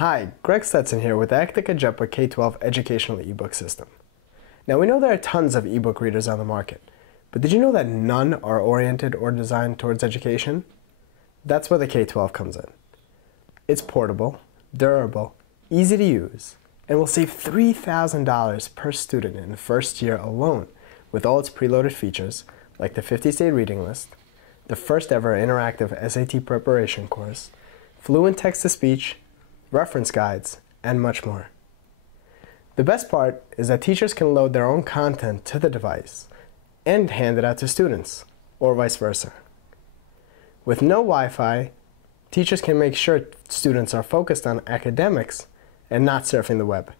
Hi, Greg Stetson here with the Ectaco JetBook K-12 educational ebook system. Now we know there are tons of ebook readers on the market, but did you know that none are oriented or designed towards education? That's where the K-12 comes in. It's portable, durable, easy to use, and will save $3,000 per student in the first year alone with all its preloaded features like the 50-state reading list, the first ever interactive SAT preparation course, fluent text-to-speech, reference guides, and much more. The best part is that teachers can load their own content to the device and hand it out to students, or vice versa. With no Wi-Fi, teachers can make sure students are focused on academics and not surfing the web.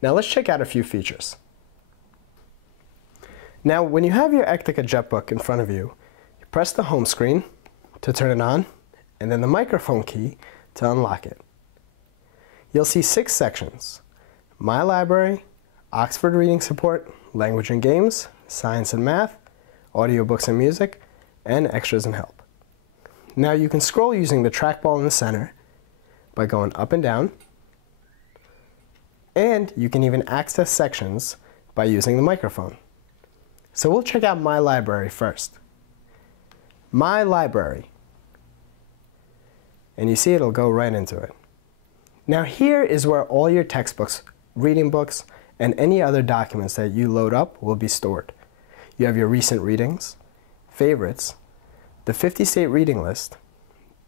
Now let's check out a few features. Now when you have your Ectaco JetBook in front of you, you press the home screen to turn it on, and then the microphone key to unlock it. You'll see 6 sections: My Library, Oxford Reading Support, Language and Games, Science and Math, Audiobooks and Music, and Extras and Help. Now you can scroll using the trackball in the center by going up and down, and you can even access sections by using the microphone. So we'll check out My Library first. My Library. And you see it'll go right into it. Now here is where all your textbooks, reading books, and any other documents that you load up will be stored. You have your recent readings, favorites, the 50-state reading list,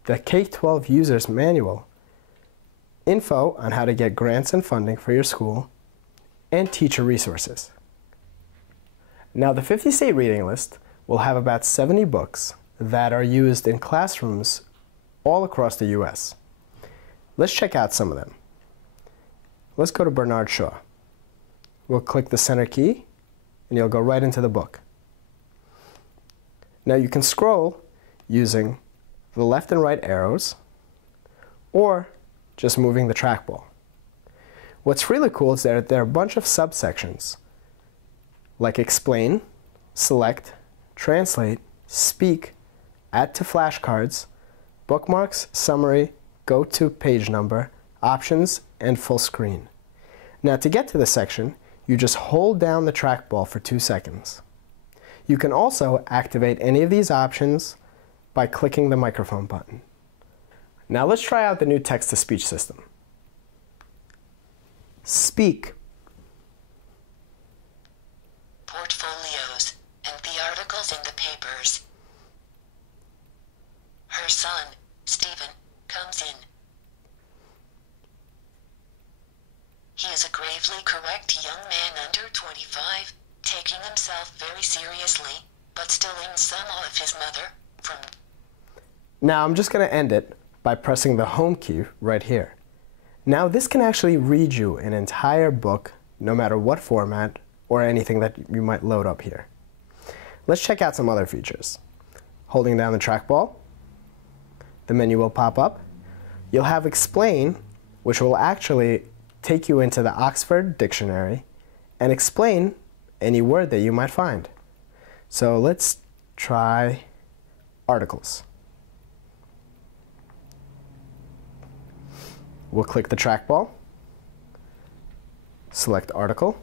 the K-12 user's manual, info on how to get grants and funding for your school, and teacher resources. Now the 50-state reading list will have about 70 books that are used in classrooms all across the US. Let's check out some of them. Let's go to Bernard Shaw. We'll click the center key and you'll go right into the book. Now you can scroll using the left and right arrows or just moving the trackball. What's really cool is that there are a bunch of subsections like explain, select, translate, speak, add to flashcards, bookmarks, summary, go to page number, options, and full screen. Now to get to this section, you just hold down the trackball for 2 seconds. You can also activate any of these options by clicking the microphone button. Now let's try out the new text-to-speech system. Speak. Portfolios and the articles in the papers. Her son, Stephen, comes in. He is a gravely correct young man under 25, taking himself very seriously, but stealing some of his mother from... Now I'm just going to end it by pressing the home key right here. Now this can actually read you an entire book, no matter what format or anything that you might load up here. Let's check out some other features. Holding down the trackball, the menu will pop up. You'll have Explain, which will actually take you into the Oxford Dictionary and explain any word that you might find. So let's try articles. We'll click the trackball, select article,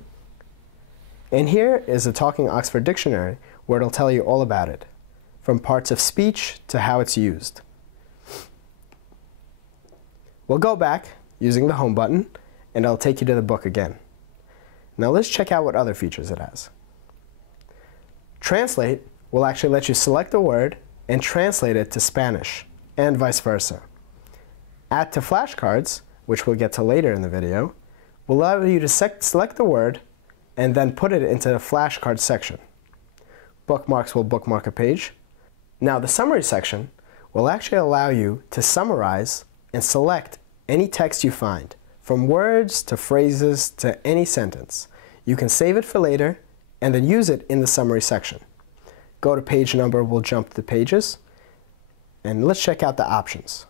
and here is a Talking Oxford Dictionary where it'll tell you all about it, from parts of speech to how it's used. We'll go back using the home button and it'll take you to the book again. Now let's check out what other features it has. Translate will actually let you select a word and translate it to Spanish and vice versa. Add to flashcards, which we'll get to later in the video, will allow you to select the word and then put it into the flashcard section. Bookmarks will bookmark a page. Now the summary section will actually allow you to summarize and select any text you find, from words to phrases to any sentence. You can save it for later and then use it in the summary section. Go to page number will jump to pages, and let's check out the options.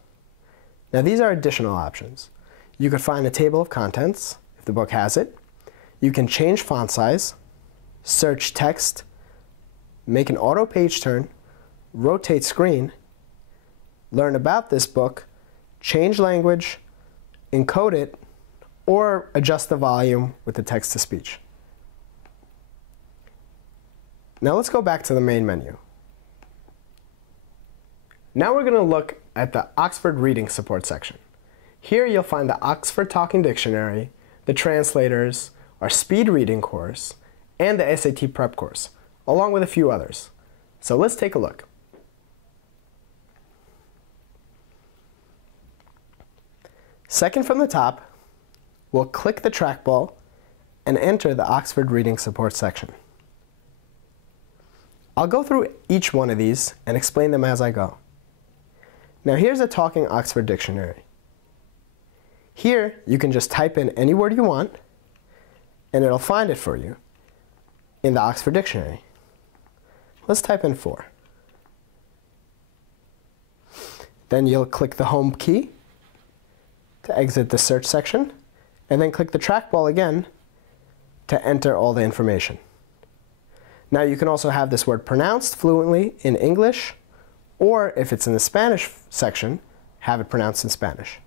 Now these are additional options. You could find a table of contents if the book has it. You can change font size, search text, make an auto page turn, rotate screen, learn about this book, change language, encode it, or adjust the volume with the text-to-speech. Now let's go back to the main menu. Now we're going to look at the Oxford Reading Support section. Here you'll find the Oxford Talking Dictionary, the translators, our speed reading course, and the SAT prep course, along with a few others. So let's take a look. Second from the top, we'll click the trackball and enter the Oxford Reading Support section. I'll go through each one of these and explain them as I go. Now here's a Talking Oxford Dictionary. Here you can just type in any word you want and it'll find it for you in the Oxford Dictionary. Let's type in 4. Then you'll click the home key to exit the search section, and then click the trackball again to enter all the information. Now you can also have this word pronounced fluently in English, or if it's in the Spanish section, have it pronounced in Spanish.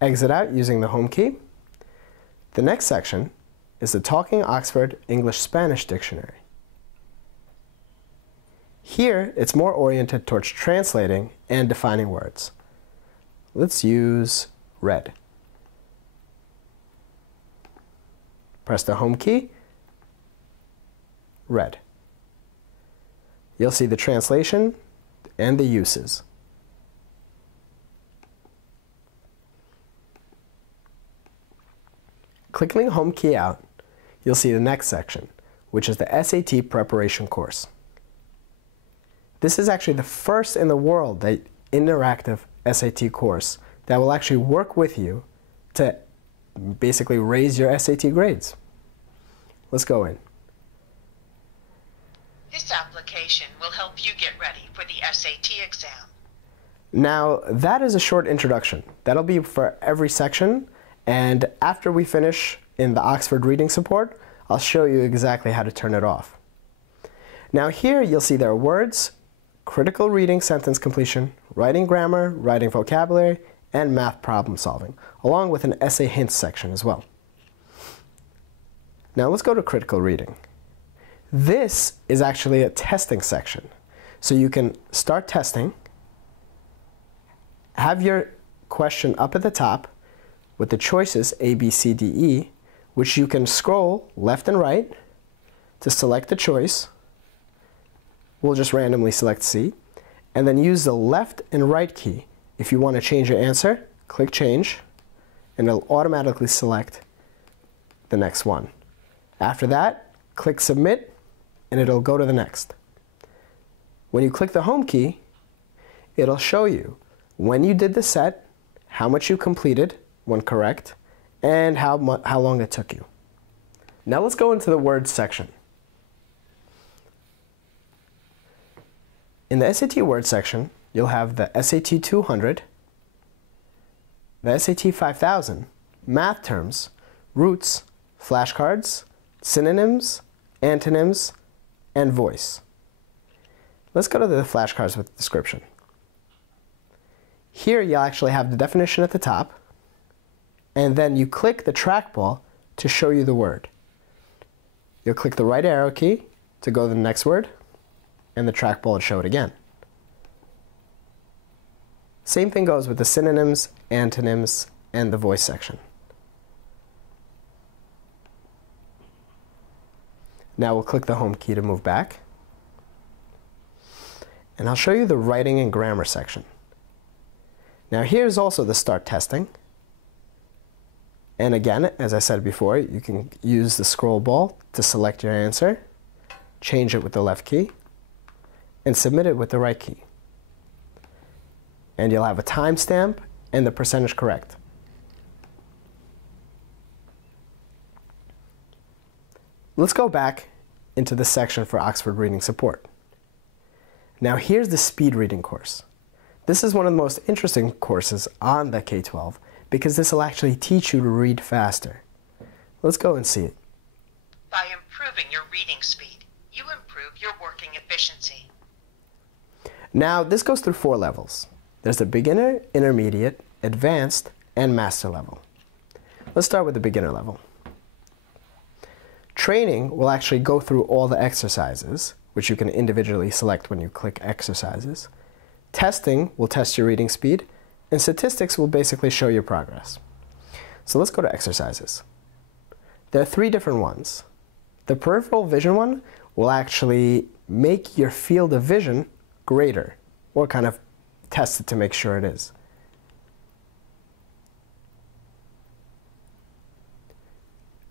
Exit out using the home key. The next section is the Talking Oxford English-Spanish Dictionary. Here, it's more oriented towards translating and defining words. Let's use red. Press the home key, red. You'll see the translation and the uses. Clicking the home key out, you'll see the next section, which is the SAT preparation course. This is actually the first in the world interactive SAT course that will actually work with you to basically raise your SAT grades. Let's go in. This application will help you get ready for the SAT exam. Now, that is a short introduction. That'll be for every section, and after we finish in the Oxford Reading Support, I'll show you exactly how to turn it off. Now here you'll see there are words, critical reading sentence completion, writing grammar, writing vocabulary, and math problem solving, along with an essay hints section as well. Now let's go to critical reading. This is actually a testing section. So you can start testing, have your question up at the top with the choices A, B, C, D, E, which you can scroll left and right to select the choice. We'll just randomly select C, and then use the left and right key. If you want to change your answer, click change, and it'll automatically select the next one. After that, click submit, and it'll go to the next. When you click the home key, it'll show you when you did the set, how much you completed when correct, and how long it took you. Now let's go into the words section. In the SAT words section, you'll have the SAT 200, the SAT 5000, math terms, roots, flashcards, synonyms, antonyms, and voice. Let's go to the flashcards with description. Here you'll actually have the definition at the top, and then you click the trackball to show you the word. You'll click the right arrow key to go to the next word, and the trackball will show it again. Same thing goes with the synonyms, antonyms, and the voice section. Now we'll click the home key to move back. And I'll show you the writing and grammar section. Now here's also the start testing. And again, as I said before, you can use the scroll ball to select your answer, change it with the left key, and submit it with the right key. And you'll have a timestamp and the percentage correct. Let's go back into the section for Oxford Reading Support. Now here's the speed reading course. This is one of the most interesting courses on the K-12 because this will actually teach you to read faster. Let's go and see it. By improving your reading speed, you improve your working efficiency. Now, this goes through 4 levels. There's the beginner, intermediate, advanced, and master level. Let's start with the beginner level. Training will actually go through all the exercises, which you can individually select when you click exercises. Testing will test your reading speed, and statistics will basically show your progress. So let's go to exercises. There are 3 different ones. The peripheral vision one will actually make your field of vision greater, or kind of test it to make sure it is.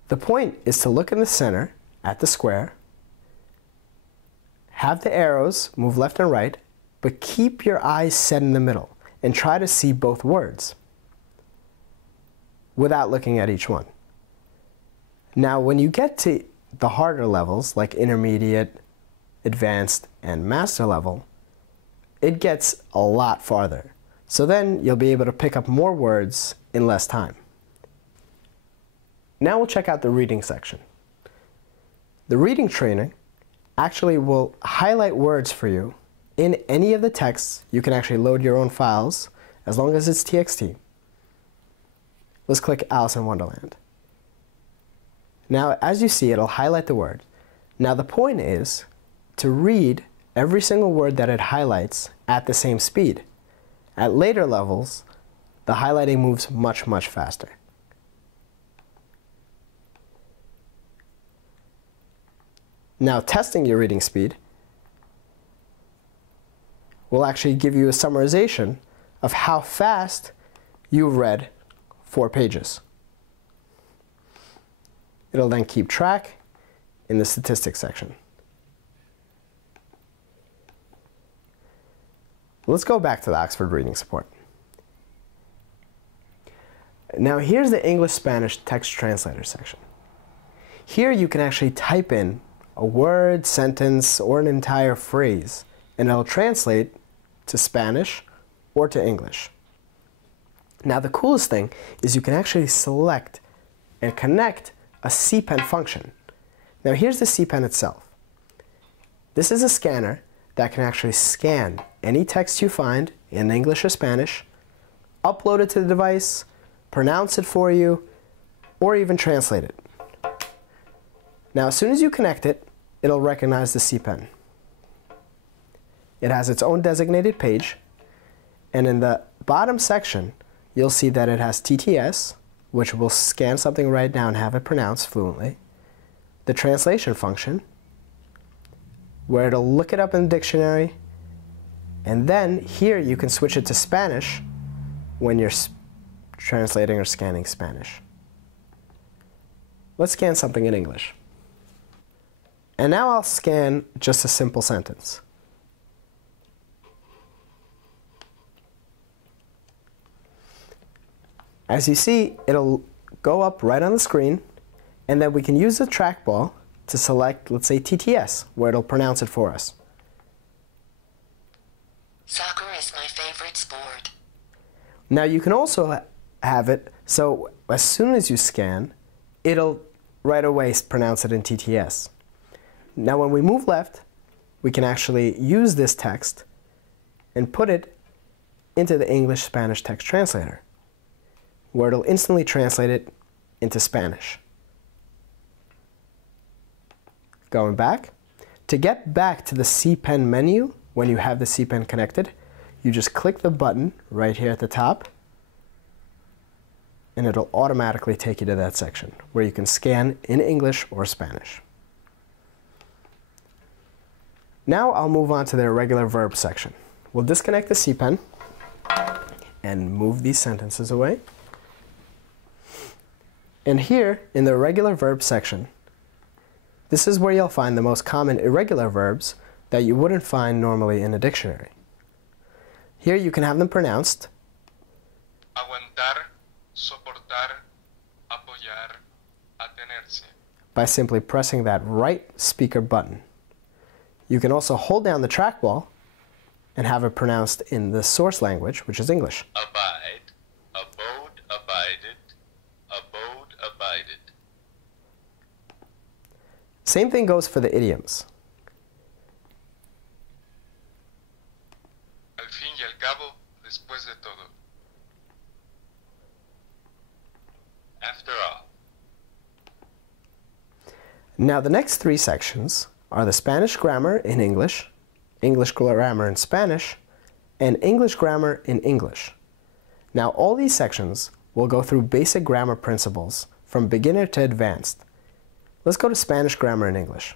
The point is to look in the center at the square, have the arrows move left and right, but keep your eyes set in the middle and try to see both words without looking at each one. Now, when you get to the harder levels, like intermediate, advanced, and master level, it gets a lot farther. So then you'll be able to pick up more words in less time. Now we'll check out the reading section. The reading training actually will highlight words for you in any of the texts. You can actually load your own files as long as it's TXT. Let's click Alice in Wonderland. Now, as you see, it'll highlight the word. Now, the point is to read every single word that it highlights at the same speed. At later levels, the highlighting moves much, much faster. Now, testing your reading speed will actually give you a summarization of how fast you've read 4 pages. It'll then keep track in the statistics section. Let's go back to the Oxford Reading Support. Now, here's the English-Spanish text translator section. Here you can actually type in a word, sentence, or an entire phrase, and it'll translate to Spanish or to English. Now, the coolest thing is you can actually select and connect a Cpen function. Now, here's the Cpen itself. This is a scanner that can actually scan any text you find in English or Spanish, upload it to the device, pronounce it for you, or even translate it. Now, as soon as you connect it, it'll recognize the Cpen. It has its own designated page, and in the bottom section, you'll see that it has TTS, which will scan something right now and have it pronounced fluently, the translation function, where it'll look it up in the dictionary, and then here you can switch it to Spanish when you're translating or scanning Spanish. Let's scan something in English. And now I'll scan just a simple sentence. As you see, it'll go up right on the screen, and then we can use the trackball to select, let's say, TTS, where it'll pronounce it for us. Soccer is my favorite sport. Now, you can also have it so as soon as you scan, it'll right away pronounce it in TTS. Now, when we move left, we can actually use this text and put it into the English-Spanish text translator, where it'll instantly translate it into Spanish. Going back. To get back to the Cpen menu, when you have the Cpen connected, you just click the button right here at the top, and it'll automatically take you to that section, where you can scan in English or Spanish. Now I'll move on to the irregular verb section. We'll disconnect the Cpen and move these sentences away. And here, in the irregular verb section, this is where you'll find the most common irregular verbs that you wouldn't find normally in a dictionary. Here you can have them pronounced. Aguantar, soportar, apoyar, atenerse. By simply pressing that right speaker button. You can also hold down the trackball and have it pronounced in the source language, which is English. Abide, abode, abided, abode, abided. Same thing goes for the idioms. fin y al cabo, después de todo. After all. Now the next three sections are the Spanish grammar in English, English grammar in Spanish, and English grammar in English. Now all these sections will go through basic grammar principles from beginner to advanced. Let's go to Spanish grammar in English.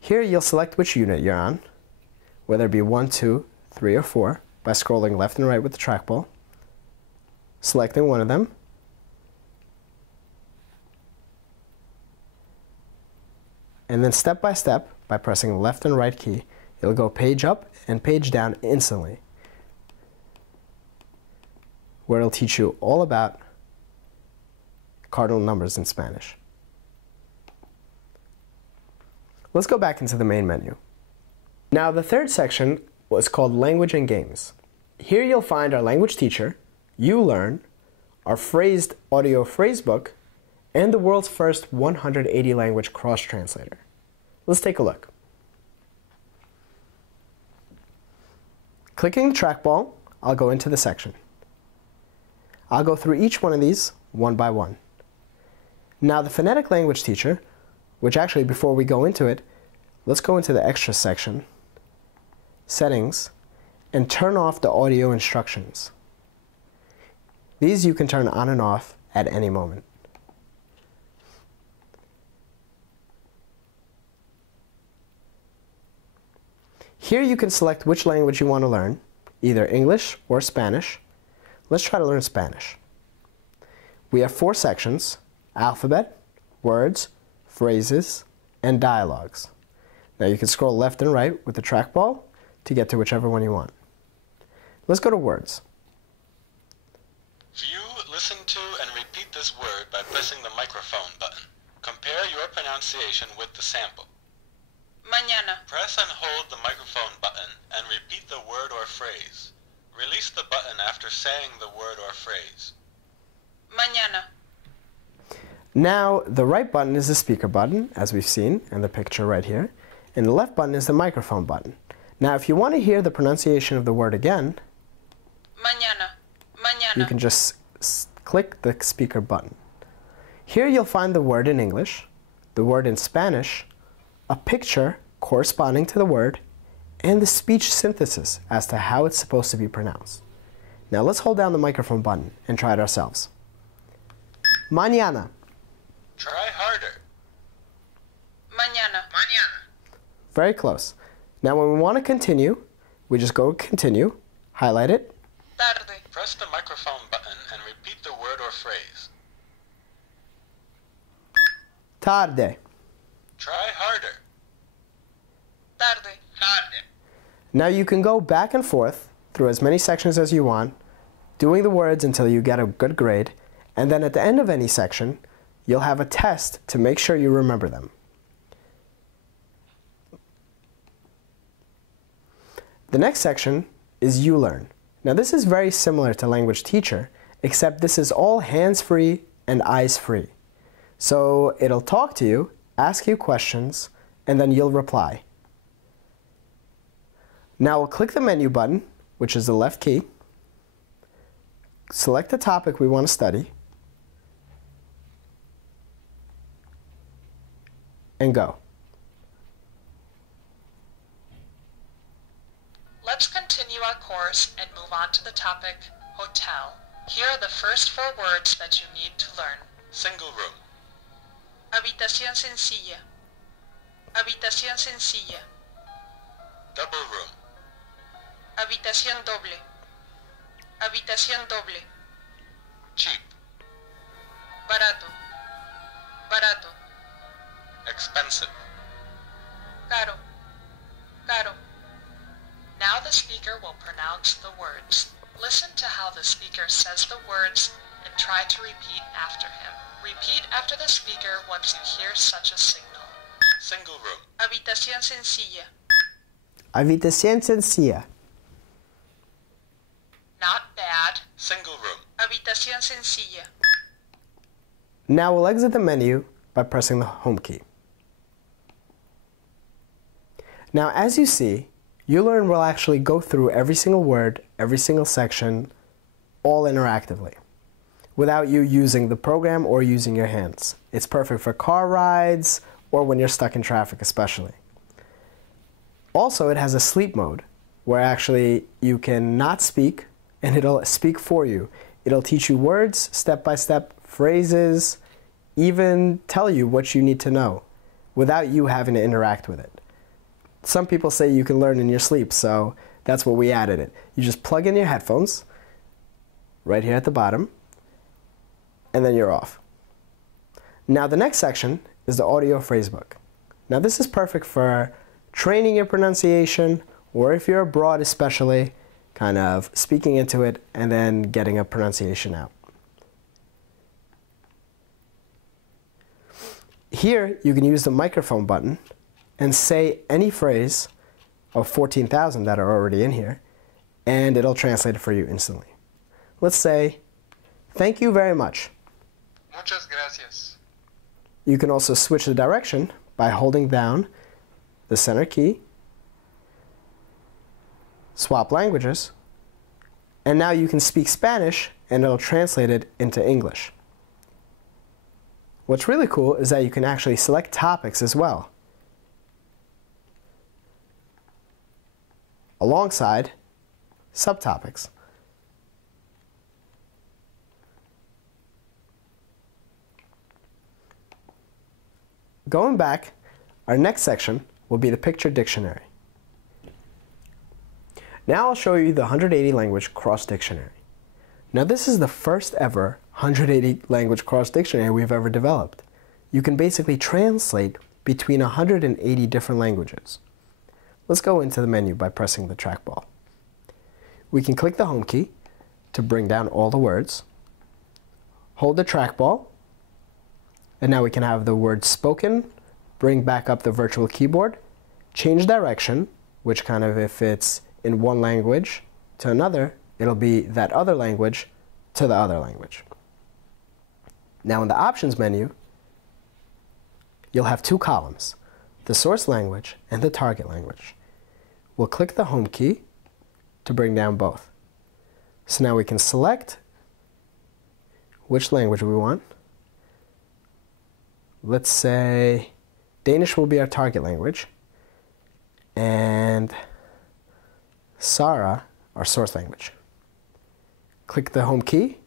Here you'll select which unit you're on, whether it be 1, 2, 3, or 4, by scrolling left and right with the trackball, selecting one of them, and then step by step, by pressing the left and right key, you'll go page up and page down instantly, where it'll teach you all about cardinal numbers in Spanish. Let's go back into the main menu. Now the third section was called Language and Games. Here you'll find our language teacher, ULearn, our phrased audio phrasebook, and the world's first 180 language cross-translator. Let's take a look. Clicking the trackball, I'll go into the section. I'll go through each one of these one by one. Now the phonetic language teacher, which actually before we go into it, let's go into the extra section, settings, and turn off the audio instructions. These you can turn on and off at any moment. Here you can select which language you want to learn, either English or Spanish. Let's try to learn Spanish. We have 4 sections: alphabet, words, phrases, and dialogues. Now you can scroll left and right with the trackball to get to whichever one you want. Let's go to words. View, listen to, and repeat this word by pressing the microphone button. Compare your pronunciation with the sample. Mañana. Press and hold the microphone button and repeat the word or phrase. Release the button after saying the word or phrase. Mañana. Now, the right button is the speaker button, as we've seen in the picture right here, and the left button is the microphone button. Now, if you want to hear the pronunciation of the word again, Mañana. Mañana. you can just click the speaker button. Here you'll find the word in English, the word in Spanish, a picture corresponding to the word, and the speech synthesis as to how it's supposed to be pronounced. Now let's hold down the microphone button and try it ourselves. Mañana. Try harder. Mañana. Mañana. Very close. Now when we want to continue, we just go continue, highlight it, Tarde. Press the microphone button and repeat the word or phrase. tarde. Try harder. Tarde. Tarde. Now you can go back and forth through as many sections as you want, doing the words until you get a good grade, and then at the end of any section, you'll have a test to make sure you remember them. The next section is ULearn. Now this is very similar to Language Teacher, except this is all hands-free and eyes-free. So it'll talk to you, ask you questions, and then you'll reply. Now we'll click the menu button, which is the left key, select the topic we want to study, and go. Let's continue our course and move on to the topic, hotel. Here are the first 4 words that you need to learn. Single room. Habitación sencilla. Habitación sencilla. Double room. Habitación doble. Habitación doble. Cheap. Barato. Barato. Expensive. Caro. Caro. Now the speaker will pronounce the words. Listen to how the speaker says the words and try to repeat after him. Repeat after the speaker once you hear such a signal. Single room. Habitación sencilla. Habitación sencilla. Not bad. Single room. Habitación sencilla. Now we'll exit the menu by pressing the home key. Now as you see, ULearn will actually go through every single word, every single section, all interactively, without you using the program or using your hands. It's perfect for car rides or when you're stuck in traffic especially. Also, it has a sleep mode where actually you can not speak and it'll speak for you. It'll teach you words, step-by-step, phrases, even tell you what you need to know without you having to interact with it. Some people say you can learn in your sleep, so that's what we added it. You just plug in your headphones right here at the bottom, and then you're off. Now the next section is the audio phrasebook. Now this is perfect for training your pronunciation, or if you're abroad especially, kind of speaking into it and then getting a pronunciation out. Here you can use the microphone button and say any phrase of 14,000 that are already in here, and it'll translate it for you instantly. Let's say, "Thank you very much." Muchas gracias. You can also switch the direction by holding down the center key, swap languages, and now you can speak Spanish and it'll translate it into English. What's really cool is that you can actually select topics as well, alongside subtopics. Going back, our next section will be the picture dictionary. Now I'll show you the 180 language cross dictionary. Now this is the first ever 180 language cross dictionary we've ever developed. You can basically translate between 180 different languages. Let's go into the menu by pressing the trackball. We can click the home key to bring down all the words. Hold the trackball, and now we can have the word spoken, bring back up the virtual keyboard, change direction, which kind of if it's in one language to another, it'll be that other language to the other language. Now in the options menu, you'll have two columns, the source language and the target language. We'll click the home key to bring down both. So now we can select which language we want. Let's say Danish will be our target language, and Sara our source language. Click the home key,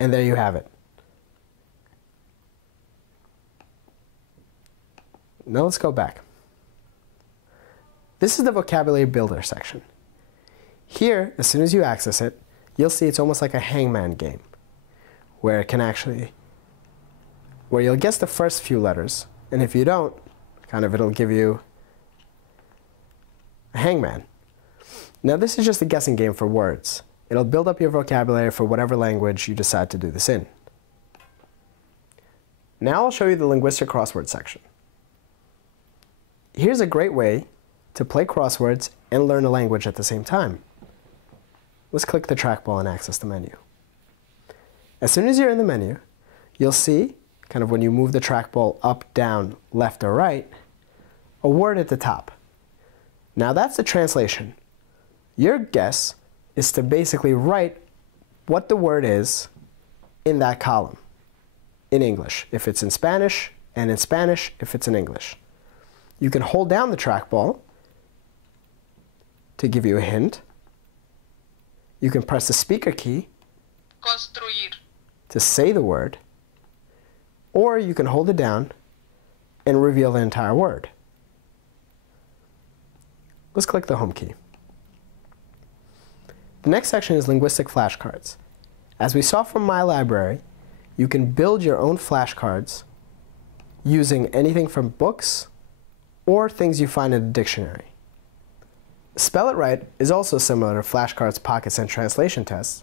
and there you have it. Now let's go back. This is the vocabulary builder section. Here, as soon as you access it, you'll see it's almost like a hangman game, where it can actually, where you'll guess the first few letters, and if you don't, kind of it'll give you a hangman. Now this is just a guessing game for words. It'll build up your vocabulary for whatever language you decide to do this in. Now I'll show you the linguistic crossword section. Here's a great way to play crosswords and learn a language at the same time. Let's click the trackball and access the menu. As soon as you're in the menu, you'll see, kind of when you move the trackball up, down, left, or right, a word at the top. Now that's the translation. Your guess is to basically write what the word is in that column, in English, if it's in Spanish, and in Spanish, if it's in English. You can hold down the trackball to give you a hint. You can press the speaker key Construir. to say the word, or you can hold it down and reveal the entire word. Let's click the home key. The next section is linguistic flashcards. As we saw from my library, you can build your own flashcards using anything from books or things you find in a dictionary. Spell It Right is also similar to flashcards, pockets, and translation tests,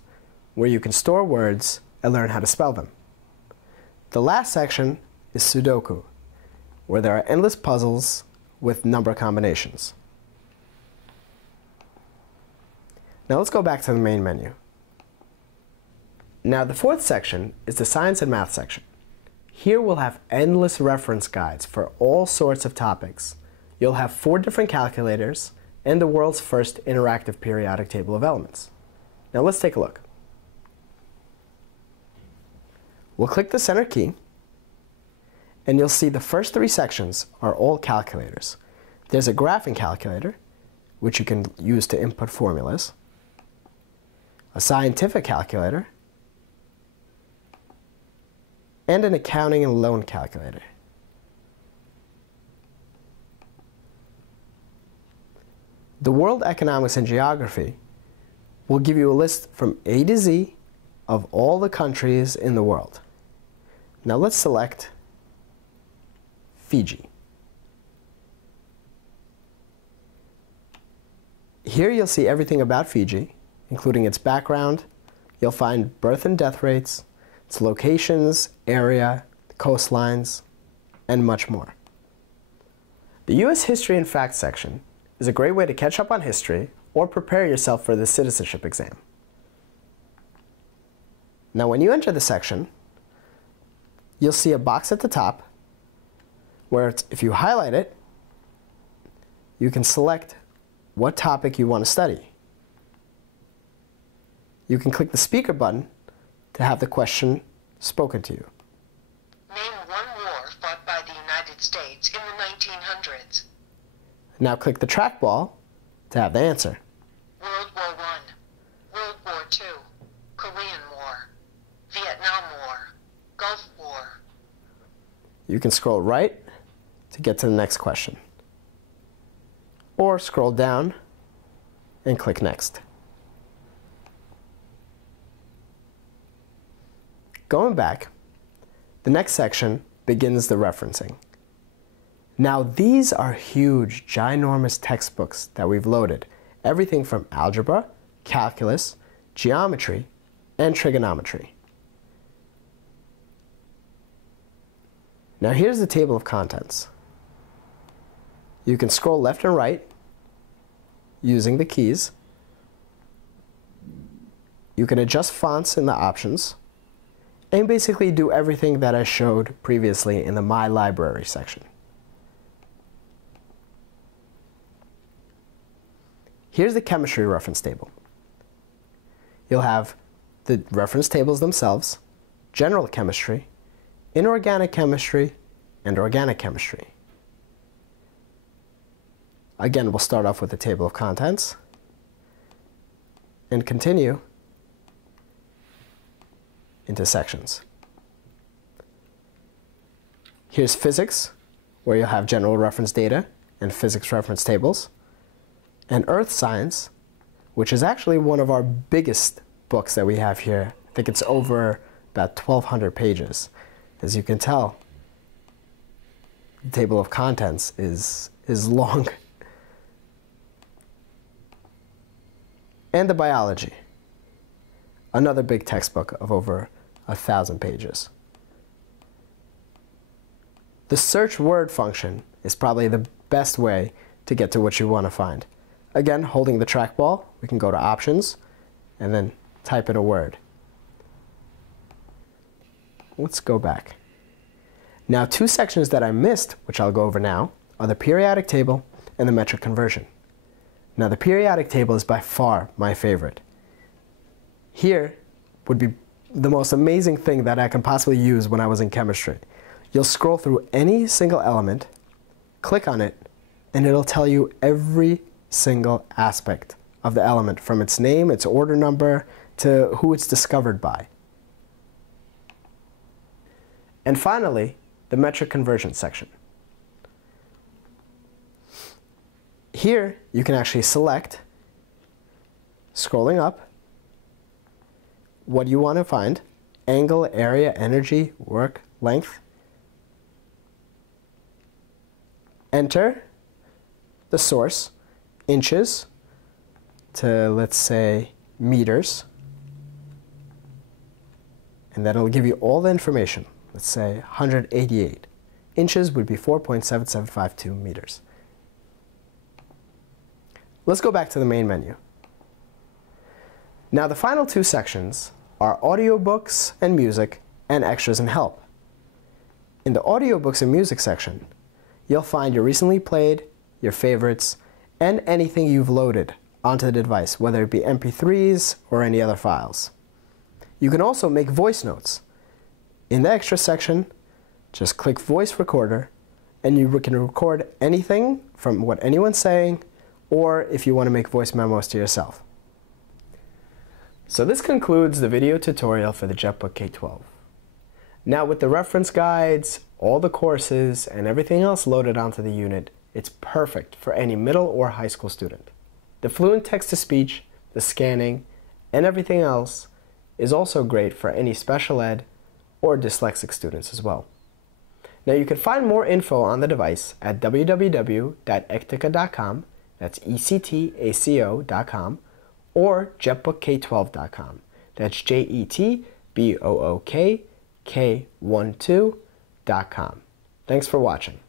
where you can store words and learn how to spell them. The last section is sudoku, where there are endless puzzles with number combinations. Now let's go back to the main menu. Now the fourth section is the science and math section. Here we'll have endless reference guides for all sorts of topics. you'll have 4 different calculators and the world's first interactive periodic table of elements. Now let's take a look. We'll click the center key, and you'll see the first 3 sections are all calculators. There's a graphing calculator, which you can use to input formulas, a scientific calculator, and an accounting and loan calculator. The World Economics and Geography will give you a list from A to Z of all the countries in the world. Now let's select Fiji. Here you'll see everything about Fiji, including its background. You'll find birth and death rates, its locations, area, coastlines, and much more. The U.S. History and Facts section is a great way to catch up on history or prepare yourself for the citizenship exam. Now when you enter the section, you'll see a box at the top where if you highlight it, you can select what topic you want to study. You can click the speaker button to have the question spoken to you. Name one war fought by the United States in the 1900s. Now click the trackball to have the answer. World War I, World War II, Korean War, Vietnam War, Gulf War. You can scroll right to get to the next question, or scroll down and click Next. Going back, the next section begins the referencing. Now these are huge, ginormous textbooks that we've loaded. Everything from algebra, calculus, geometry, and trigonometry. Now here's the table of contents. You can scroll left and right using the keys. You can adjust fonts in the options, and basically do everything that I showed previously in the My Library section. Here's the chemistry reference table. You'll have the reference tables themselves, general chemistry, inorganic chemistry, and organic chemistry. Again, we'll start off with the table of contents and continue into sections. Here's physics, where you'll have general reference data and physics reference tables, and earth science, which is actually one of our biggest books that we have here. I think it's over about 1,200 pages. As you can tell, the table of contents is long. And the biology, another big textbook of over 1,000 pages. The search word function is probably the best way to get to what you want to find. Again, holding the trackball, we can go to options and then type in a word. Let's go back. Now, 2 sections that I missed, which I'll go over now, are the periodic table and the metric conversion. Now, the periodic table is by far my favorite. Here would be the most amazing thing that I can possibly use when I was in chemistry. You'll scroll through any single element, click on it, and it'll tell you every single aspect of the element, from its name, its order number, to who it's discovered by. And finally, the metric conversion section. Here, you can actually select, scrolling up, what you want to find: angle, area, energy, work, length. Enter the source, inches, to, let's say, meters. And then it'll give you all the information. Let's say 188. Inches would be 4.7752 meters. Let's go back to the main menu. Now the final 2 sections are audiobooks and music, and extras and help. In the audiobooks and music section, you'll find your recently played, your favorites, and anything you've loaded onto the device, whether it be MP3s or any other files. You can also make voice notes. In the extra section, just click voice recorder and you can record anything from what anyone's saying, or if you want to make voice memos to yourself. So this concludes the video tutorial for the JetBook K-12. Now with the reference guides, all the courses, and everything else loaded onto the unit, it's perfect for any middle or high school student. The fluent text-to-speech, the scanning, and everything else is also great for any special ed or dyslexic students as well. Now you can find more info on the device at www.ectaco.com, that's ECTACO.com, or jetbookk12.com, that's JETBOOKK12.com. Thanks for watching.